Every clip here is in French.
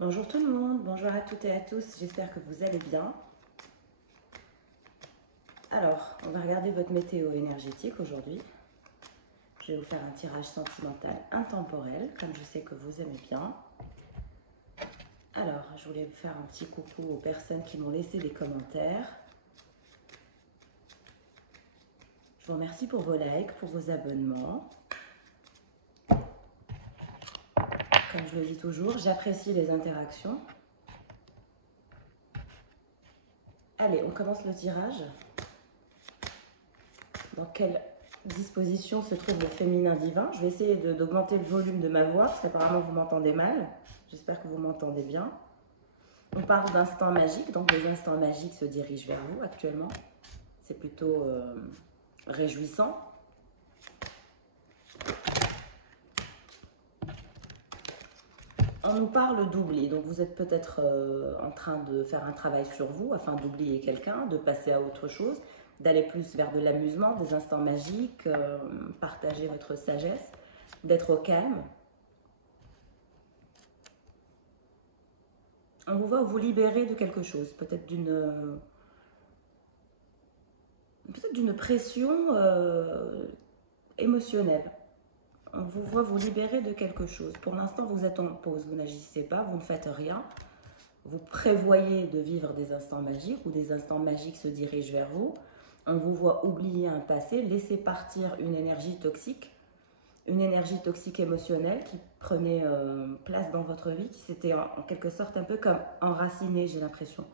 Bonjour tout le monde, bonjour à toutes et à tous, j'espère que vous allez bien. Alors, on va regarder votre météo énergétique aujourd'hui. Je vais vous faire un tirage sentimental intemporel, comme je sais que vous aimez bien. Alors, je voulais vous faire un petit coucou aux personnes qui m'ont laissé des commentaires. Je vous remercie pour vos likes, pour vos abonnements. Comme je le dis toujours, j'apprécie les interactions. Allez, on commence le tirage. Dans quelle disposition se trouve le féminin divin? Je vais essayer d'augmenter le volume de ma voix parce qu'apparemment vous m'entendez mal. J'espère que vous m'entendez bien. On parle d'instants magiques, donc les instants magiques se dirigent vers vous actuellement. C'est plutôt réjouissant. On nous parle d'oubli, donc vous êtes peut-être en train de faire un travail sur vous afin d'oublier quelqu'un, de passer à autre chose, d'aller plus vers de l'amusement, des instants magiques, partager votre sagesse, d'être au calme. On vous voit vous libérer de quelque chose, peut-être d'une pression émotionnelle. On vous voit vous libérer de quelque chose. Pour l'instant, vous êtes en pause, vous n'agissez pas, vous ne faites rien. Vous prévoyez de vivre des instants magiques ou des instants magiques se dirigent vers vous. On vous voit oublier un passé, laisser partir une énergie toxique émotionnelle qui prenait place dans votre vie, qui s'était en quelque sorte un peu comme enracinée, j'ai l'impression.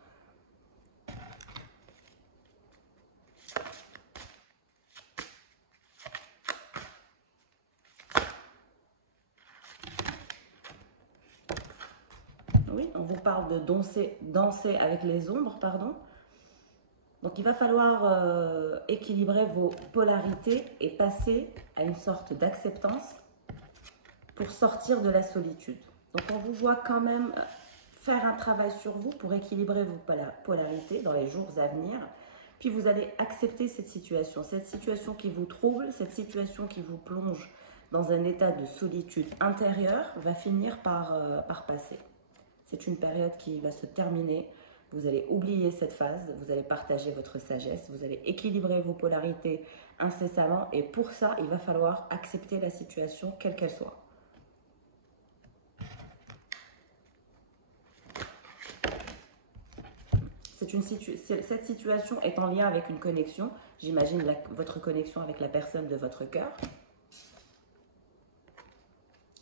Oui, on vous parle de danser avec les ombres, pardon. Donc il va falloir équilibrer vos polarités et passer à une sorte d'acceptance pour sortir de la solitude. Donc on vous voit quand même faire un travail sur vous pour équilibrer vos polarités dans les jours à venir. Puis vous allez accepter cette situation qui vous trouble, cette situation qui vous plonge dans un état de solitude intérieure va finir par passer. C'est une période qui va se terminer. Vous allez oublier cette phase, vous allez partager votre sagesse, vous allez équilibrer vos polarités incessamment. Et pour ça, il va falloir accepter la situation, quelle qu'elle soit. Cette situation est en lien avec une connexion. J'imagine votre connexion avec la personne de votre cœur.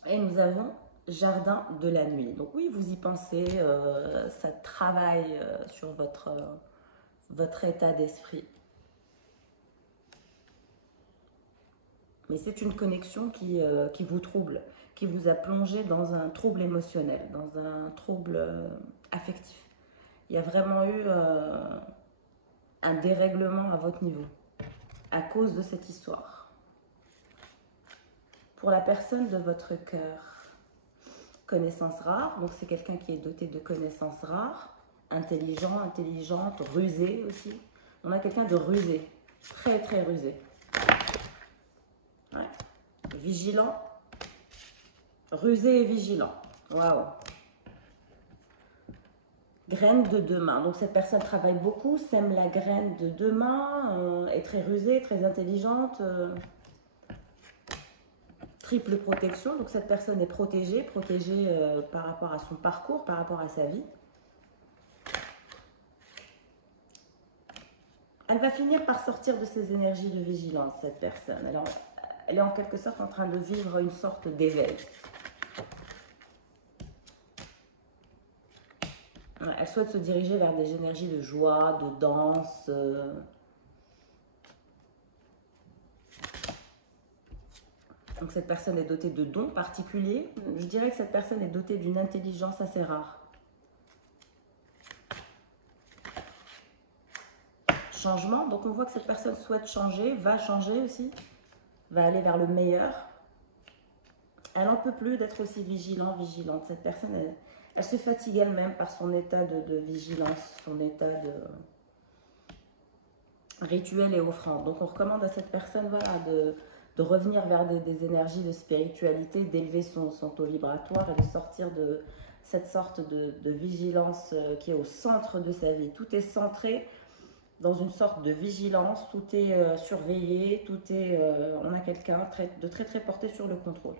Et nous avons jardin de la nuit. Donc oui, vous y pensez, ça travaille sur votre état d'esprit. Mais c'est une connexion qui vous trouble, qui vous a plongé dans un trouble émotionnel, dans un trouble affectif. Il y a vraiment eu un dérèglement à votre niveau à cause de cette histoire. Pour la personne de votre cœur, connaissance rare, donc c'est quelqu'un qui est doté de connaissances rares, intelligent, intelligente, rusé aussi. On a quelqu'un de rusé, très très rusé. Ouais. Vigilant, rusé et vigilant. Waouh. Graine de deux mains. Donc cette personne travaille beaucoup, sème la graine de deux mains, est très rusée, très intelligente. Triple protection, donc cette personne est protégée par rapport à son parcours, par rapport à sa vie. Elle va finir par sortir de ses énergies de vigilance, cette personne. Alors, elle est en quelque sorte en train de vivre une sorte d'éveil. Elle souhaite se diriger vers des énergies de joie, de danse. Donc cette personne est dotée de dons particuliers. Je dirais que cette personne est dotée d'une intelligence assez rare. Changement, donc on voit que cette personne souhaite changer, va changer aussi, va aller vers le meilleur. Elle n'en peut plus d'être aussi vigilante. Cette personne, elle se fatigue elle-même par son état de vigilance, son état de rituel et offrande. Donc on recommande à cette personne, voilà, de revenir vers des énergies de spiritualité, d'élever son taux vibratoire et de sortir cette sorte de vigilance qui est au centre de sa vie. Tout est centré dans une sorte de vigilance, tout est surveillé, tout est, on a quelqu'un de très très porté sur le contrôle.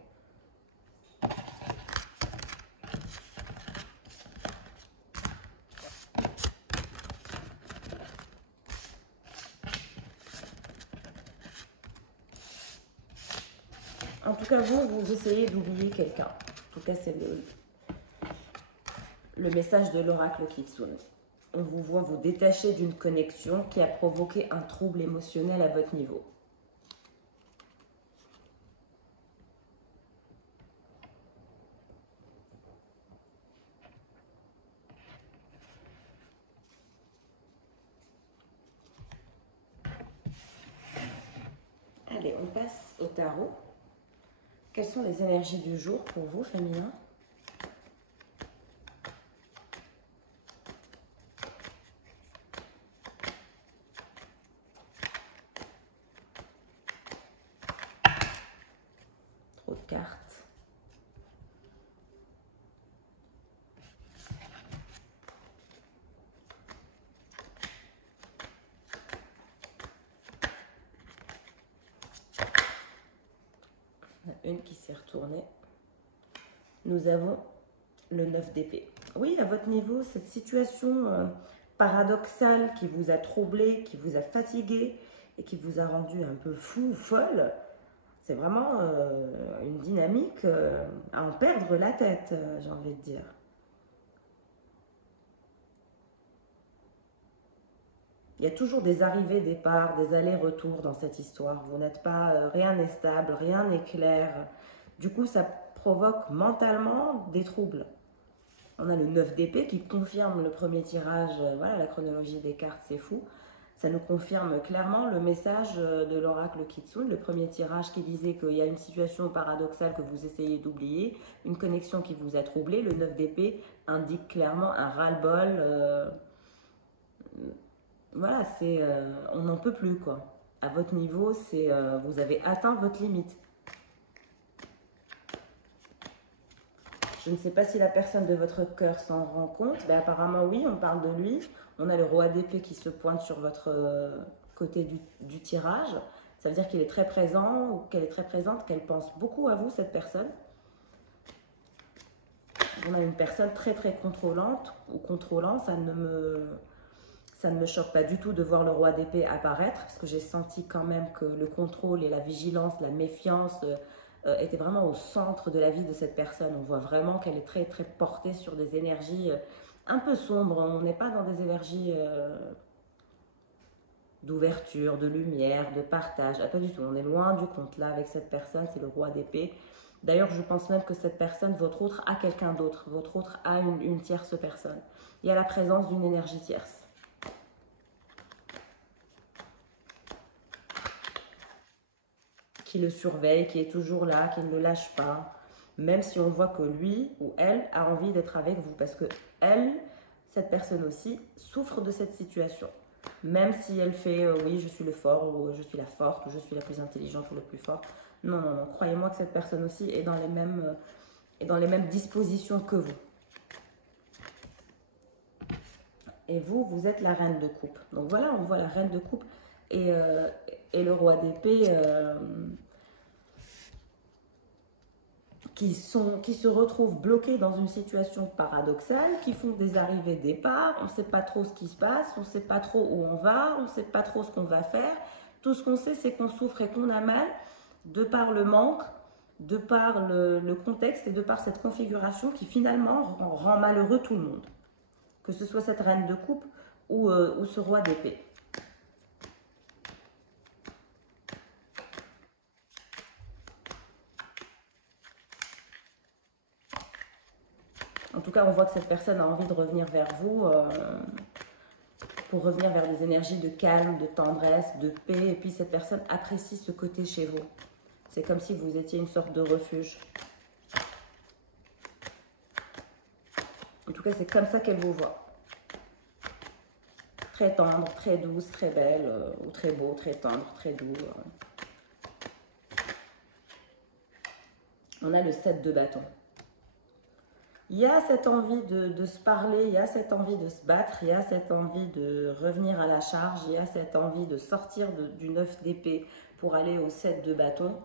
En tout cas, vous essayez d'oublier quelqu'un. En tout cas, c'est le message de l'oracle Kitsune. On vous voit vous détacher d'une connexion qui a provoqué un trouble émotionnel à votre niveau. Allez, on passe au tarot. Quelles sont les énergies du jour pour vous, féminin? Trop de cartes. Une qui s'est retournée. Nous avons le 9 d'épée. Oui, à votre niveau, cette situation paradoxale qui vous a troublé, qui vous a fatigué et qui vous a rendu un peu fou, folle, c'est vraiment une dynamique à en perdre la tête, j'ai envie de dire. Il y a toujours des arrivées, départs, des allers-retours dans cette histoire. Vous n'êtes pas, rien n'est stable, rien n'est clair. Du coup, ça provoque mentalement des troubles. On a le 9 d'épée qui confirme le premier tirage. Voilà, la chronologie des cartes, c'est fou. Ça nous confirme clairement le message de l'oracle Kitsune, le premier tirage qui disait qu'il y a une situation paradoxale que vous essayez d'oublier, une connexion qui vous a troublé. Le 9 d'épée indique clairement un ras-le-bol. Voilà, c'est on n'en peut plus, quoi. À votre niveau, c'est vous avez atteint votre limite. Je ne sais pas si la personne de votre cœur s'en rend compte. Ben, apparemment, oui, on parle de lui. On a le roi d'épée qui se pointe sur votre côté du tirage. Ça veut dire qu'il est très présent ou qu'elle est très présente, qu'elle pense beaucoup à vous, cette personne. On a une personne très, très contrôlante ou contrôlant. Ça ne me choque pas du tout de voir le roi d'épée apparaître, parce que j'ai senti quand même que le contrôle et la vigilance, la méfiance étaient vraiment au centre de la vie de cette personne. On voit vraiment qu'elle est très, très portée sur des énergies un peu sombres. On n'est pas dans des énergies d'ouverture, de lumière, de partage. Ah, pas du tout, on est loin du compte. Là, avec cette personne, c'est le roi d'épée. D'ailleurs, je pense même que cette personne, votre autre, a quelqu'un d'autre. Votre autre a une tierce personne. Il y a la présence d'une énergie tierce. Qui le surveille, qui est toujours là, qui ne le lâche pas, même si on voit que lui ou elle a envie d'être avec vous, parce que elle, cette personne aussi, souffre de cette situation. Même si elle fait oui, je suis le fort, ou je suis la forte, ou je suis la plus intelligente, ou le plus fort. Non, non, non, croyez-moi que cette personne aussi est dans les mêmes dispositions que vous. Et vous, vous êtes la reine de coupe. Donc voilà, on voit la reine de coupe et le roi d'épée qui se retrouvent bloqués dans une situation paradoxale, qui font des arrivées-départs, on ne sait pas trop ce qui se passe, on ne sait pas trop où on va, on ne sait pas trop ce qu'on va faire. Tout ce qu'on sait, c'est qu'on souffre et qu'on a mal de par le manque, de par le contexte et de par cette configuration qui finalement rend malheureux tout le monde. Que ce soit cette reine de coupe ou ce roi d'épée. En tout cas, on voit que cette personne a envie de revenir vers vous pour revenir vers des énergies de calme, de tendresse, de paix. Et puis cette personne apprécie ce côté chez vous. C'est comme si vous étiez une sorte de refuge. En tout cas, c'est comme ça qu'elle vous voit. Très tendre, très douce, très belle, ou très beau, très tendre, très doux. On a le 7 de bâton. Il y a cette envie de se parler, il y a cette envie de se battre, il y a cette envie de revenir à la charge, il y a cette envie de sortir du 9 d'épée pour aller au 7 de bâton.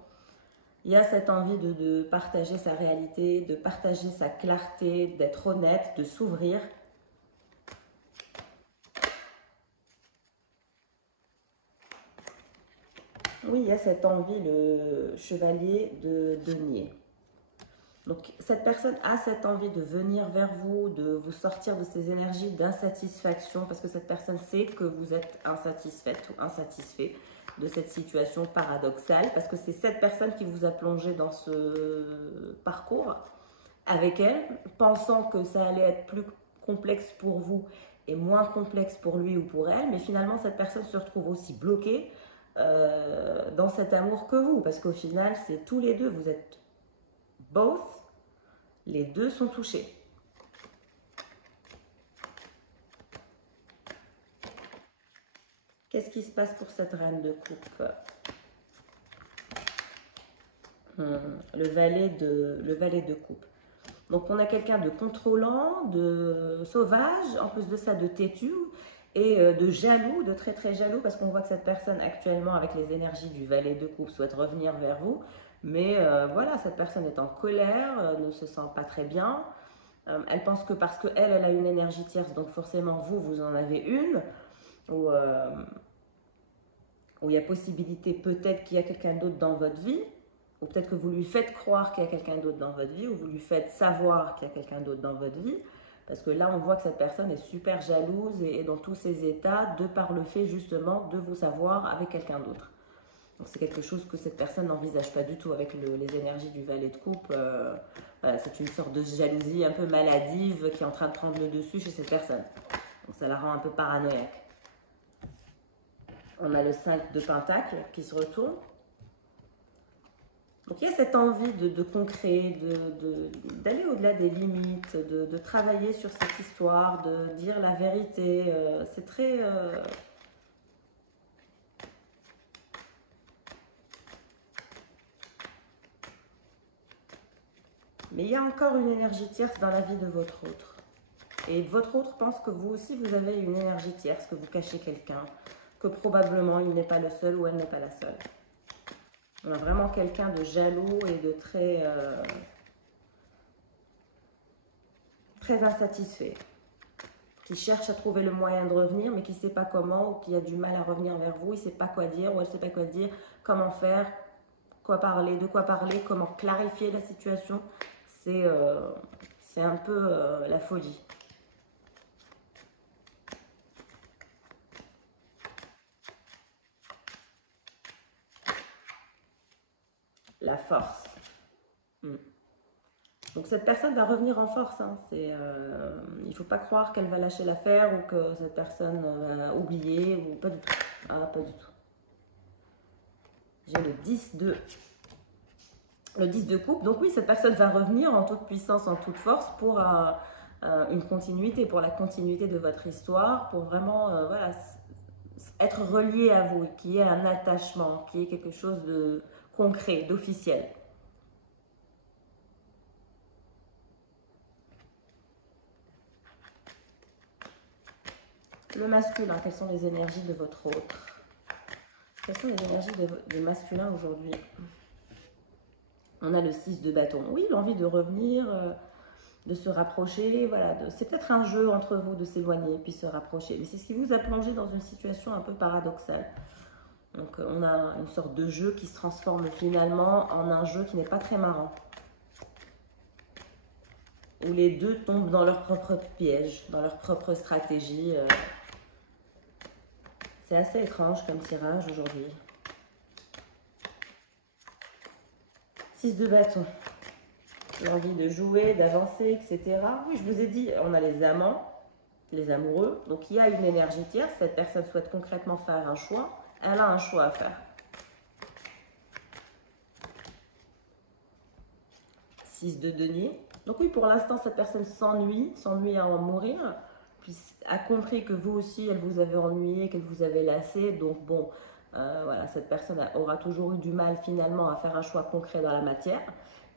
Il y a cette envie de partager sa réalité, de partager sa clarté, d'être honnête, de s'ouvrir. Oui, il y a cette envie, le chevalier de denier. Donc, cette personne a cette envie de venir vers vous, de vous sortir de ces énergies d'insatisfaction, parce que cette personne sait que vous êtes insatisfaite ou insatisfait de cette situation paradoxale, parce que c'est cette personne qui vous a plongé dans ce parcours avec elle, pensant que ça allait être plus complexe pour vous et moins complexe pour lui ou pour elle, mais finalement, cette personne se retrouve aussi bloquée dans cet amour que vous, parce qu'au final, c'est tous les deux, vous êtes both, les deux sont touchés. Qu'est-ce qui se passe pour cette reine de coupe? Le valet de coupe. Donc on a quelqu'un de contrôlant, de sauvage, en plus de ça de têtu et de jaloux, de très très jaloux, parce qu'on voit que cette personne actuellement avec les énergies du valet de coupe souhaite revenir vers vous. Mais voilà, cette personne est en colère, ne se sent pas très bien. Elle pense que parce qu'elle, elle a une énergie tierce, donc forcément vous, vous en avez une. Où il y a possibilité peut-être qu'il y a quelqu'un d'autre dans votre vie. Ou peut-être que vous lui faites croire qu'il y a quelqu'un d'autre dans votre vie. Ou vous lui faites savoir qu'il y a quelqu'un d'autre dans votre vie. Parce que là, on voit que cette personne est super jalouse et est dans tous ses états de par le fait justement de vous savoir avec quelqu'un d'autre. Donc c'est quelque chose que cette personne n'envisage pas du tout avec les énergies du valet de coupe. Voilà, c'est une sorte de jalousie un peu maladive qui est en train de prendre le dessus chez cette personne. Donc ça la rend un peu paranoïaque. On a le 5 de Pentacle qui se retourne. Donc il y a cette envie de concret, d'aller au-delà des limites, de travailler sur cette histoire, de dire la vérité. C'est très... Mais il y a encore une énergie tierce dans la vie de votre autre. Et votre autre pense que vous aussi, vous avez une énergie tierce, que vous cachez quelqu'un, que probablement il n'est pas le seul ou elle n'est pas la seule. On a vraiment quelqu'un de jaloux et de très insatisfait, qui cherche à trouver le moyen de revenir, mais qui ne sait pas comment, ou qui a du mal à revenir vers vous, il ne sait pas quoi dire, ou elle ne sait pas quoi dire, comment faire, quoi parler, de quoi parler, comment clarifier la situation. C'est un peu la folie. La force. Donc cette personne va revenir en force. Hein. Il ne faut pas croire qu'elle va lâcher l'affaire ou que cette personne va oublier. Ou pas du tout. Ah, pas du tout. J'ai le 10 de coupe. Donc oui, cette personne va revenir en toute puissance, en toute force pour une continuité, pour la continuité de votre histoire, pour vraiment voilà, être relié à vous, qu'il y ait un attachement, qu'il y ait quelque chose de concret, d'officiel. Le masculin, quelles sont les énergies de votre autre? Quelles sont les énergies des masculins aujourd'hui? On a le 6 de bâton. Oui, l'envie de revenir, de se rapprocher. Voilà, c'est peut-être un jeu entre vous de s'éloigner puis se rapprocher. Mais c'est ce qui vous a plongé dans une situation un peu paradoxale. Donc on a une sorte de jeu qui se transforme finalement en un jeu qui n'est pas très marrant. Où les deux tombent dans leur propre piège, dans leur propre stratégie. C'est assez étrange comme tirage aujourd'hui. 6 de bâton. L'envie de jouer, d'avancer, etc. Oui, je vous ai dit, on a les amants, les amoureux. Donc il y a une énergie tierce. Cette personne souhaite concrètement faire un choix. Elle a un choix à faire. 6 de denier. Donc oui, pour l'instant, cette personne s'ennuie à en mourir. Puis a compris que vous aussi, elle vous avait ennuyé, qu'elle vous avait lassé. Donc bon, voilà, cette personne aura toujours eu du mal finalement à faire un choix concret dans la matière.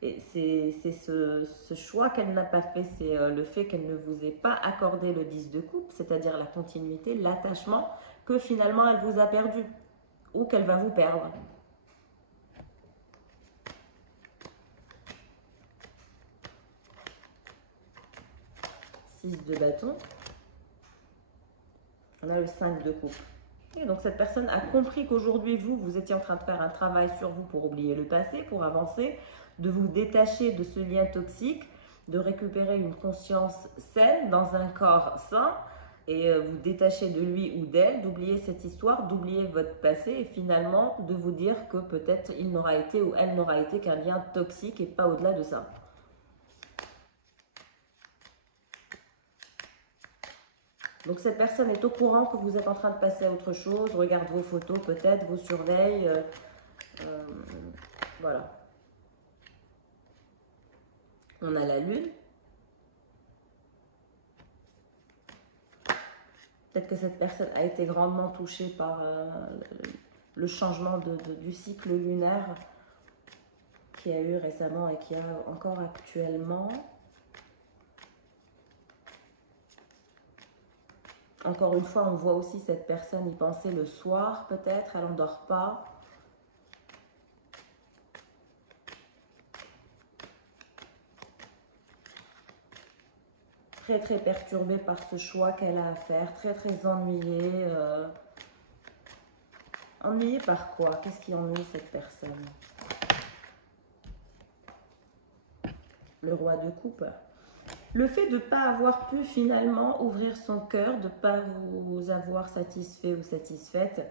Et c'est ce choix qu'elle n'a pas fait, c'est le fait qu'elle ne vous ait pas accordé le 10 de coupe, c'est-à-dire la continuité, l'attachement, que finalement elle vous a perdu ou qu'elle va vous perdre. 6 de bâton. On a le 5 de coupe. Et donc cette personne a compris qu'aujourd'hui, vous étiez en train de faire un travail sur vous pour oublier le passé, pour avancer, de vous détacher de ce lien toxique, de récupérer une conscience saine dans un corps sain et vous détacher de lui ou d'elle, d'oublier cette histoire, d'oublier votre passé et finalement de vous dire que peut-être il n'aura été ou elle n'aura été qu'un lien toxique et pas au-delà de ça. Donc cette personne est au courant que vous êtes en train de passer à autre chose, regarde vos photos peut-être, vous surveille, voilà. On a la lune. Peut-être que cette personne a été grandement touchée par le changement du cycle lunaire qu'il y a eu récemment et qu'il y a encore actuellement. Encore une fois, on voit aussi cette personne y penser le soir, peut-être, elle n'endort pas. Très, très perturbée par ce choix qu'elle a à faire, très, très ennuyée. Ennuyée par quoi? Qu'est-ce qui ennuie cette personne? Le roi de coupe. Le fait de ne pas avoir pu finalement ouvrir son cœur, de ne pas vous avoir satisfait ou satisfaite,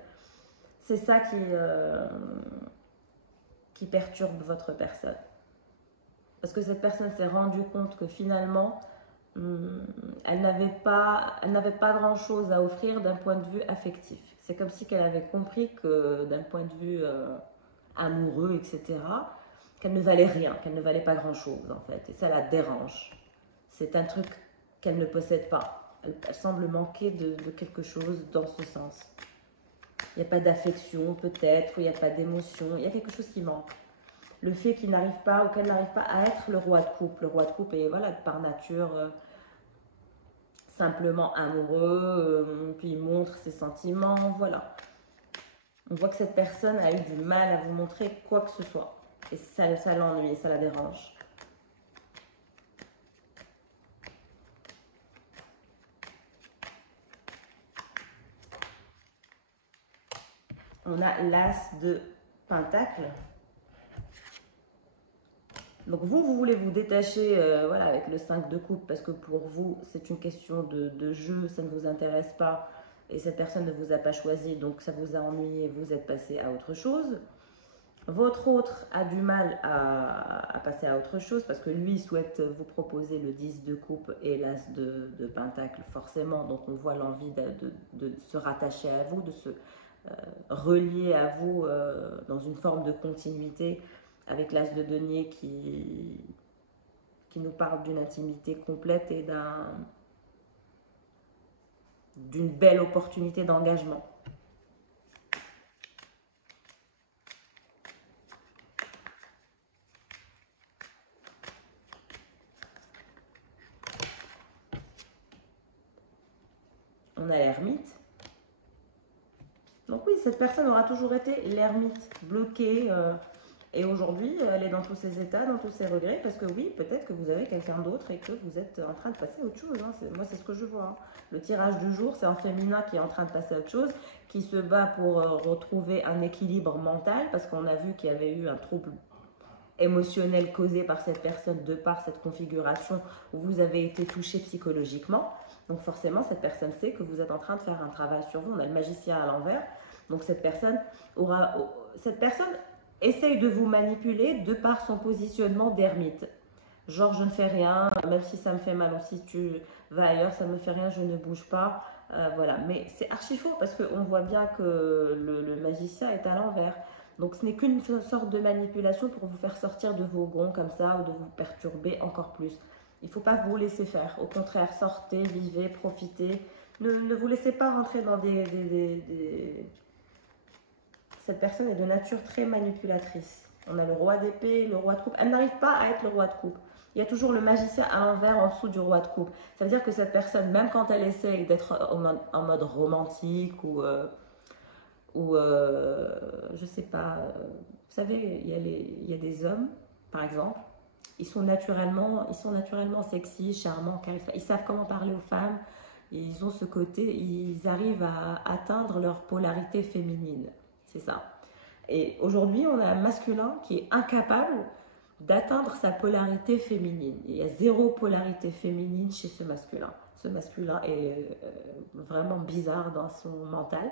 c'est ça qui perturbe votre personne. Parce que cette personne s'est rendue compte que finalement, elle n'avait pas grand-chose à offrir d'un point de vue affectif. C'est comme si qu'elle avait compris que d'un point de vue amoureux, etc., qu'elle ne valait rien, qu'elle ne valait pas grand-chose en fait. Et ça la dérange. C'est un truc qu'elle ne possède pas. Elle semble manquer de quelque chose dans ce sens. Il n'y a pas d'affection peut-être, ou il n'y a pas d'émotion, il y a quelque chose qui manque. Le fait qu'il n'arrive pas ou qu'elle n'arrive pas à être le roi de coupe. Le roi de coupe est voilà, par nature simplement amoureux, puis il montre ses sentiments, voilà. On voit que cette personne a eu du mal à vous montrer quoi que ce soit. Et ça l'ennuie, ça la dérange. On a l'as de pentacle. Donc vous voulez vous détacher voilà, avec le 5 de coupe parce que pour vous, c'est une question de jeu, ça ne vous intéresse pas et cette personne ne vous a pas choisi, donc ça vous a ennuyé, vous êtes passé à autre chose. Votre autre a du mal à passer à autre chose parce que lui souhaite vous proposer le 10 de coupe et l'as de pentacle forcément, donc on voit l'envie de se rattacher à vous, de se relié à vous dans une forme de continuité avec l'as de denier qui nous parle d'une intimité complète et d'une belle opportunité d'engagement. On a l'ermite. Donc oui, cette personne aura toujours été l'ermite, bloquée. Et aujourd'hui, elle est dans tous ses états, dans tous ses regrets, parce que oui, peut-être que vous avez quelqu'un d'autre et que vous êtes en train de passer à autre chose. Hein. Moi, c'est ce que je vois. Hein. Le tirage du jour, c'est un féminin qui est en train de passer à autre chose, qui se bat pour retrouver un équilibre mental, parce qu'on a vu qu'il y avait eu un trouble émotionnel causé par cette personne de par cette configuration où vous avez été touché psychologiquement. Donc forcément, cette personne sait que vous êtes en train de faire un travail sur vous. On a le magicien à l'envers. Donc cette personne essaye de vous manipuler de par son positionnement d'ermite. Genre, je ne fais rien, même si ça me fait mal ou si tu vas ailleurs, ça ne me fait rien, je ne bouge pas. Voilà, mais c'est archi faux parce qu'on voit bien que le magicien est à l'envers. Donc ce n'est qu'une sorte de manipulation pour vous faire sortir de vos gonds comme ça ou de vous perturber encore plus. Il ne faut pas vous laisser faire. Au contraire, sortez, vivez, profitez. Ne vous laissez pas rentrer dans Cette personne est de nature très manipulatrice. On a le roi d'épée, le roi de coupe. Elle n'arrive pas à être le roi de coupe. Il y a toujours le magicien à l'envers en dessous du roi de coupe. Ça veut dire que cette personne, même quand elle essaie d'être en mode romantique ou je sais pas, vous savez, il y a des hommes, par exemple, ils sont naturellement sexy, charmants, charismatiques. Ils savent comment parler aux femmes. Ils ont ce côté, ils arrivent à atteindre leur polarité féminine. C'est ça. Et aujourd'hui, on a un masculin qui est incapable d'atteindre sa polarité féminine. Il y a zéro polarité féminine chez ce masculin. Ce masculin est vraiment bizarre dans son mental.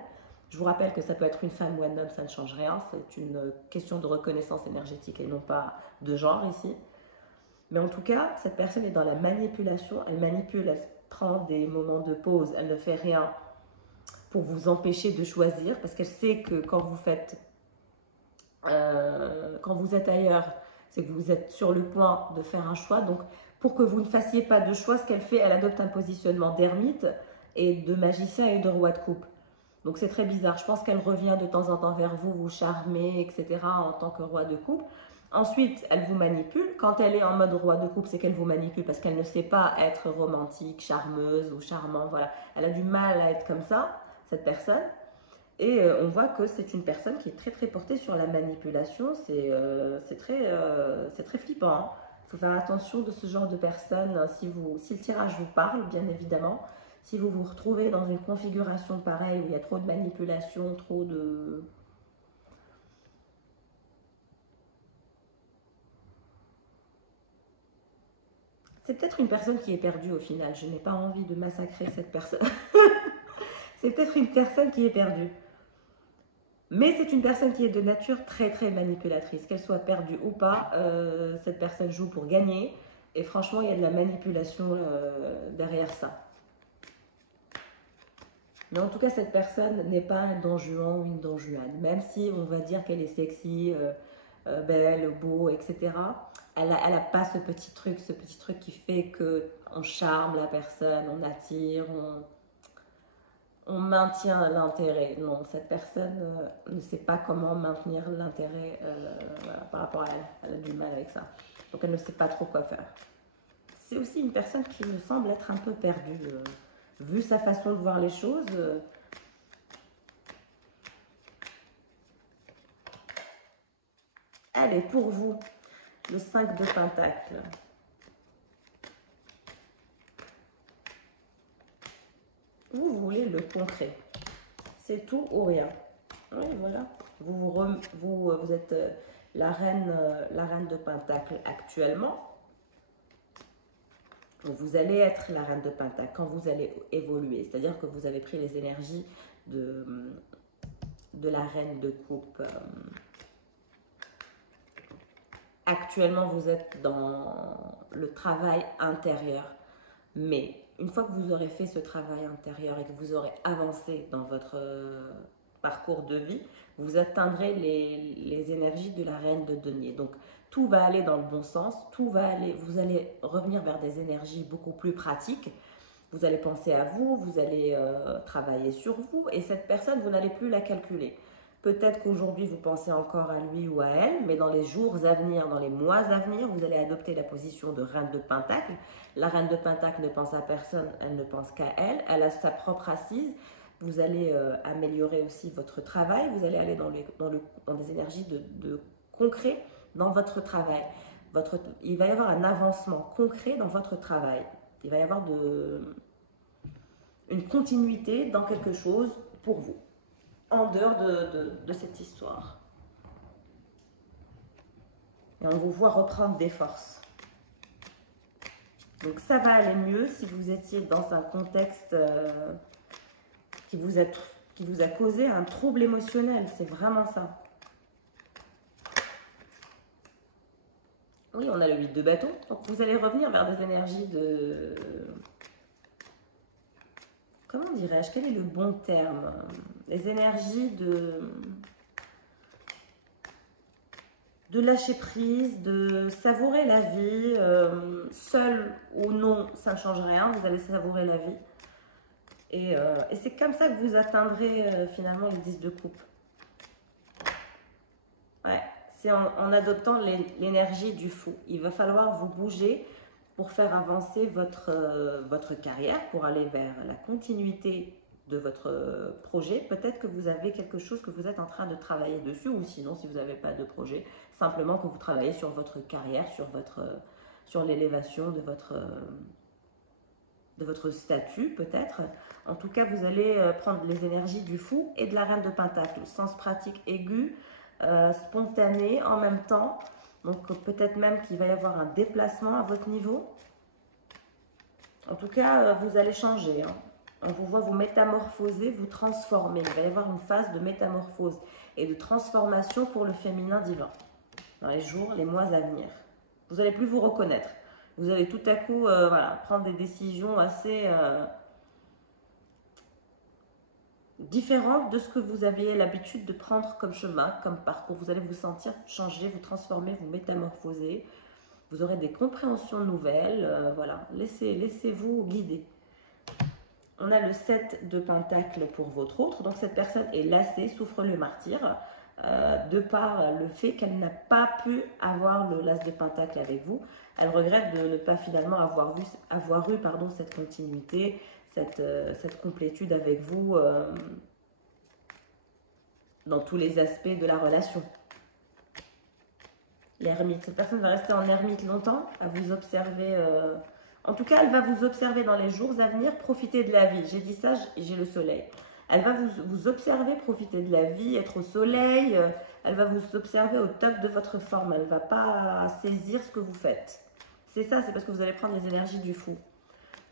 Je vous rappelle que ça peut être une femme ou un homme, ça ne change rien. C'est une question de reconnaissance énergétique et non pas de genre ici. Mais en tout cas, cette personne est dans la manipulation. Elle manipule, elle prend des moments de pause, elle ne fait rien pour vous empêcher de choisir parce qu'elle sait que quand vous êtes ailleurs, c'est que vous êtes sur le point de faire un choix. Donc, pour que vous ne fassiez pas de choix, ce qu'elle fait, elle adopte un positionnement d'ermite et de magicien et de roi de coupe. Donc, c'est très bizarre. Je pense qu'elle revient de temps en temps vers vous, vous charmer, etc. en tant que roi de coupe. Ensuite, elle vous manipule. Quand elle est en mode roi de coupe, c'est qu'elle vous manipule parce qu'elle ne sait pas être romantique, charmeuse ou charmante. Voilà. Elle a du mal à être comme ça, cette personne. Et on voit que c'est une personne qui est très très portée sur la manipulation. C'est très flippant. Hein. Il faut faire attention de ce genre de personnes. Si le tirage vous parle, bien évidemment. Si vous vous retrouvez dans une configuration pareille où il y a trop de manipulation, trop de... C'est peut-être une personne qui est perdue au final. Je n'ai pas envie de massacrer cette personne. C'est peut-être une personne qui est perdue. Mais c'est une personne qui est de nature très très manipulatrice. Qu'elle soit perdue ou pas, cette personne joue pour gagner. Et franchement, il y a de la manipulation derrière ça. Mais en tout cas, cette personne n'est pas un Don Juan ou une Don Juan. Même si on va dire qu'elle est sexy, belle, beau, etc. Elle a pas ce petit truc qui fait qu'on charme la personne, on attire, on maintient l'intérêt. Non, cette personne ne sait pas comment maintenir l'intérêt voilà, par rapport à elle. Elle a du mal avec ça. Donc elle ne sait pas trop quoi faire. C'est aussi une personne qui me semble être un peu perdue. Vu sa façon de voir les choses. Allez, pour vous, le 5 de Pentacle. Vous voulez le concret. C'est tout ou rien. Oui, voilà. Vous êtes la reine de Pentacle actuellement. Vous allez être la reine de Pentacle quand vous allez évoluer. C'est-à-dire que vous avez pris les énergies de la reine de coupe. Actuellement, vous êtes dans le travail intérieur. Mais une fois que vous aurez fait ce travail intérieur et que vous aurez avancé dans votre parcours de vie, vous atteindrez les énergies de la reine de denier. Donc, tout va aller dans le bon sens, vous allez revenir vers des énergies beaucoup plus pratiques. Vous allez penser à vous, vous allez travailler sur vous et cette personne, vous n'allez plus la calculer. Peut-être qu'aujourd'hui, vous pensez encore à lui ou à elle, mais dans les jours à venir, dans les mois à venir, vous allez adopter la position de reine de Pentacle. La reine de Pentacle ne pense à personne, elle ne pense qu'à elle. Elle a sa propre assise. Vous allez améliorer aussi votre travail. Vous allez aller dans des énergies de concret dans votre travail. Il va y avoir un avancement concret dans votre travail. Il va y avoir une continuité dans quelque chose pour vous, en dehors de cette histoire. Et on vous voit reprendre des forces. Donc ça va aller mieux si vous étiez dans un contexte qui vous a causé un trouble émotionnel. C'est vraiment ça. Oui, on a le 8 de bâton. Donc vous allez revenir vers des énergies de... Comment dirais-je? Quel est le bon terme? Les énergies de lâcher prise, de savourer la vie. Seul ou non, ça ne change rien. Vous allez savourer la vie. Et c'est comme ça que vous atteindrez finalement les 10 de coupe. Ouais, c'est en adoptant l'énergie du fou. Il va falloir vous bouger pour faire avancer votre carrière, pour aller vers la continuité de votre projet. Peut-être que vous avez quelque chose que vous êtes en train de travailler dessus, ou sinon, si vous n'avez pas de projet, simplement que vous travaillez sur votre carrière, sur l'élévation de votre statut, peut-être. En tout cas, vous allez prendre les énergies du fou et de la reine de Pentacle, sens pratique aigu, spontané en même temps. Donc peut-être même qu'il va y avoir un déplacement à votre niveau. En tout cas, vous allez changer. Hein. On vous voit vous métamorphoser, vous transformer. Il va y avoir une phase de métamorphose et de transformation pour le féminin divin dans les jours, les mois à venir. Vous n'allez plus vous reconnaître. Vous allez tout à coup voilà, prendre des décisions assez différentes de ce que vous aviez l'habitude de prendre comme chemin, comme parcours. Vous allez vous sentir changer, vous transformer, vous métamorphoser. Vous aurez des compréhensions nouvelles. Voilà, laissez-vous guider. On a le 7 de Pentacle pour votre autre. Donc cette personne est lassée, souffre le martyre, de par le fait qu'elle n'a pas pu avoir le l'as de Pentacle avec vous. Elle regrette de ne pas finalement avoir eu cette continuité, cette complétude avec vous dans tous les aspects de la relation. L'ermite, cette personne va rester en ermite longtemps, à vous observer. En tout cas, elle va vous observer dans les jours à venir, profiter de la vie. J'ai dit ça, j'ai le soleil. Elle va vous observer, profiter de la vie, être au soleil. Elle va vous observer au top de votre forme. Elle ne va pas saisir ce que vous faites. C'est ça, c'est parce que vous allez prendre les énergies du fou.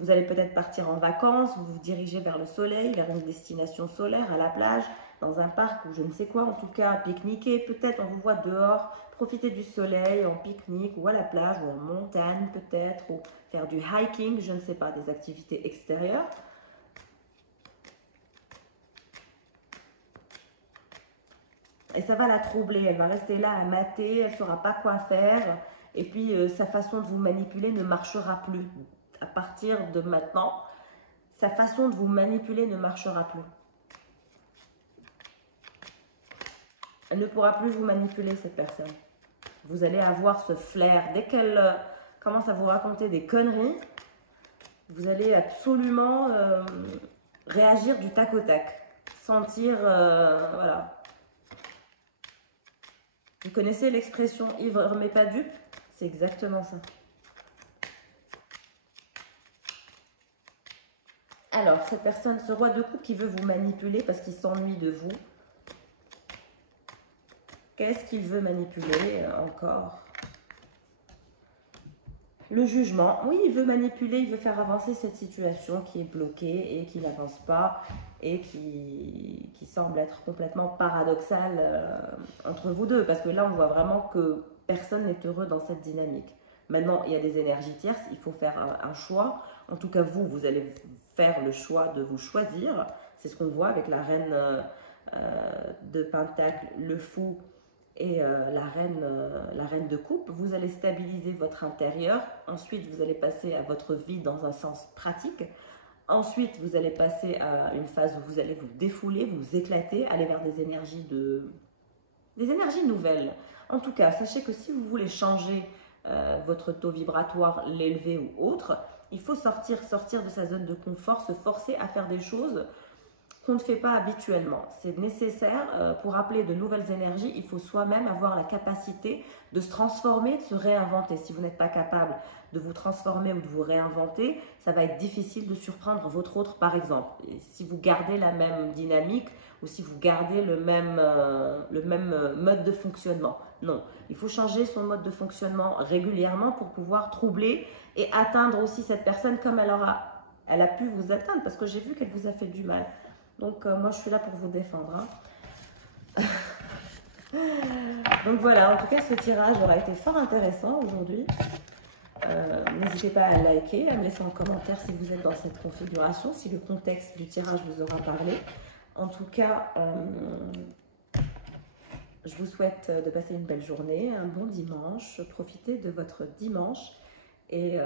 Vous allez peut-être partir en vacances, vous vous dirigez vers le soleil, vers une destination solaire, à la plage, dans un parc ou je ne sais quoi. En tout cas, pique-niquer, peut-être on vous voit dehors, profiter du soleil, en pique-nique ou à la plage ou en montagne peut-être, ou faire du hiking, je ne sais pas, des activités extérieures. Et ça va la troubler, elle va rester là à mater, elle ne saura pas quoi faire. Et puis sa façon de vous manipuler ne marchera plus. À partir de maintenant, sa façon de vous manipuler ne marchera plus. Elle ne pourra plus vous manipuler, cette personne. Vous allez avoir ce flair. Dès qu'elle commence à vous raconter des conneries, vous allez absolument réagir du tac au tac. Sentir, voilà. Vous connaissez l'expression « ivre mais pas dupe » ? C'est exactement ça. Alors, cette personne, ce roi de coupe qui veut vous manipuler parce qu'il s'ennuie de vous. Qu'est-ce qu'il veut manipuler encore? Le jugement. Oui, il veut manipuler, il veut faire avancer cette situation qui est bloquée et qui n'avance pas et qui semble être complètement paradoxale entre vous deux. Parce que là, on voit vraiment que personne n'est heureux dans cette dynamique. Maintenant, il y a des énergies tierces, il faut faire un choix. En tout cas, vous allez faire le choix de vous choisir. C'est ce qu'on voit avec la reine de Pentacle, le fou et la reine de coupe. Vous allez stabiliser votre intérieur. Ensuite, vous allez passer à votre vie dans un sens pratique. Ensuite, vous allez passer à une phase où vous allez vous défouler, vous éclater, aller vers des énergies nouvelles. En tout cas, sachez que si vous voulez changer votre taux vibratoire, l'élever ou autre, il faut sortir de sa zone de confort, se forcer à faire des choses qu'on ne fait pas habituellement. C'est nécessaire pour appeler de nouvelles énergies. Il faut soi-même avoir la capacité de se transformer, de se réinventer. Si vous n'êtes pas capable de vous transformer ou de vous réinventer, ça va être difficile de surprendre votre autre, par exemple. Et si vous gardez la même dynamique ou si vous gardez le même mode de fonctionnement. Non, il faut changer son mode de fonctionnement régulièrement pour pouvoir troubler et atteindre aussi cette personne comme elle a pu vous atteindre, parce que j'ai vu qu'elle vous a fait du mal. Donc, moi, je suis là pour vous défendre. Hein. Donc, voilà. En tout cas, ce tirage aura été fort intéressant aujourd'hui. N'hésitez pas à liker, à me laisser en commentaire si vous êtes dans cette configuration, si le contexte du tirage vous aura parlé. En tout cas, je vous souhaite de passer une belle journée, un bon dimanche. Profitez de votre dimanche. Et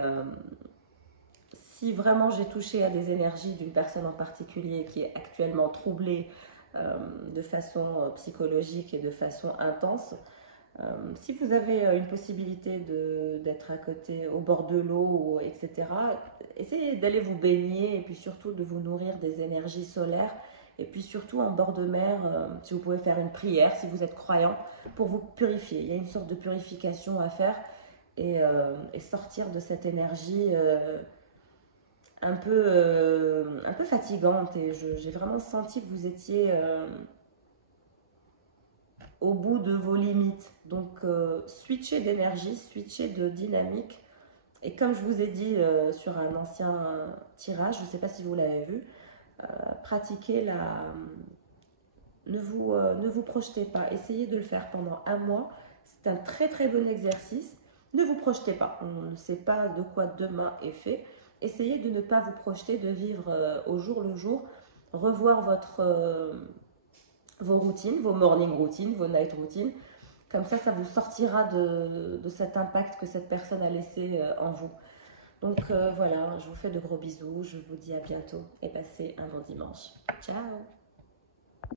si vraiment j'ai touché à des énergies d'une personne en particulier qui est actuellement troublée de façon psychologique et de façon intense, Si vous avez une possibilité d'être à côté, au bord de l'eau, etc., essayez d'aller vous baigner et puis surtout de vous nourrir des énergies solaires. Et puis surtout en bord de mer, si vous pouvez faire une prière, si vous êtes croyant, pour vous purifier. Il y a une sorte de purification à faire et sortir de cette énergie un peu fatigante. Et j'ai vraiment senti que vous étiez au bout de vos limites. Donc, switcher d'énergie, switcher de dynamique. Et comme je vous ai dit sur un ancien tirage, je ne sais pas si vous l'avez vu, pratiquez la... ne vous projetez pas. Essayez de le faire pendant un mois. C'est un très très bon exercice. Ne vous projetez pas. On ne sait pas de quoi demain est fait. Essayez de ne pas vous projeter, de vivre au jour le jour. Revoir vos routines, vos morning routines, vos night routines. Comme ça vous sortira de cet impact que cette personne a laissé en vous. Donc voilà, je vous fais de gros bisous, je vous dis à bientôt et passez un bon dimanche. Ciao!